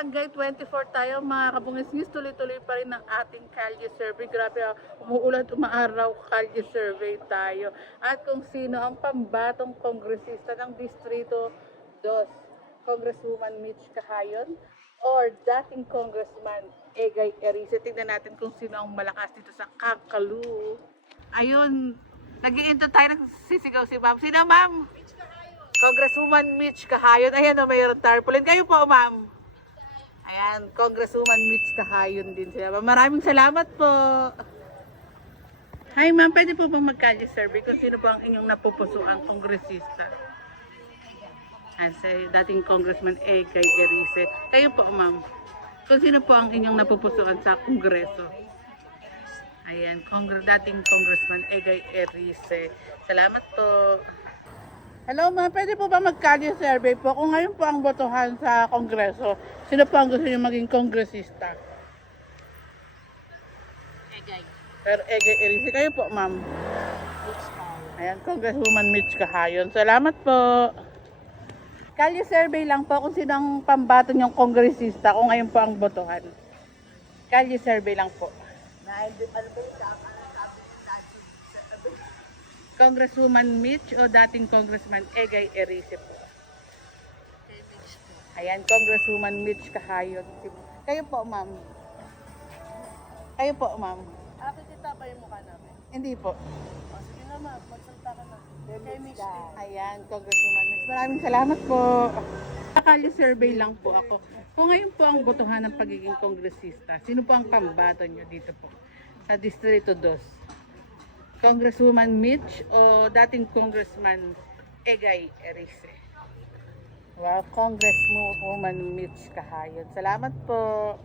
Barangay 24 tayo mga kabungisngis, tuloy-tuloy pa rin ang ating kalye survey. Grabe, umuulan, umaaraw, kalye survey tayo. At kung sino ang pambatong kongresista ng Distrito 2, Congresswoman Mitch Cahayon or dating Congressman Egay Erice. Tingnan natin kung sino ang malakas dito sa Kakalu. Ayun, nag-iinto tayo, nagsisigaw si ma'am. Sino ma'am? Congresswoman Mitch Cahayon. Ayan o, mayroon tarpaulin. Kayo po, ma'am. Ayan, Congresswoman Mitch Cahayon din sila. Maraming salamat po. Hi ma'am, pwede po bang magkalye survey kung sino po ang inyong napupusuang kongresista? Sa dating Congressman Egay Erice. Kayo po, ma'am. Kung sino po ang inyong napupusuan sa Kongreso? Ayan, dating Congressman Egay Erice. Salamat po. Hello ma'am, pwede po ba magkalye survey po? Kung ngayon po ang botohan sa Kongreso, sino po ang gusto niyo maging kongresista? Egay. Pero Egay Erice. Kayo po, ma'am. Ayan, Congresswoman Mitch Cahayon. Salamat po. Kalye survey lang po kung sino ang pambato niyong kongresista kung ngayon po ang botohan. Kalye survey lang po. Congresswoman Mitch o dating Congressman Egay Erice po? Ayan, Congresswoman Mitch Cahayon. Kayo po, ma'am. Kayo po, ma'am. Kita pa yung mukha namin. Hindi po. Sige na ma'am, magsalita ka na. Kay Mitch. Ayan, Congresswoman Mitch. Maraming salamat po. Kalye survey lang po ako. Kung ngayon po ang botohan ng pagiging kongresista, sino po ang pambato nyo dito po sa Distrito 2? Congresswoman Mitch o dating Congressman Egay Erice? Wow, Congresswoman Mitch Cahayon. Salamat po.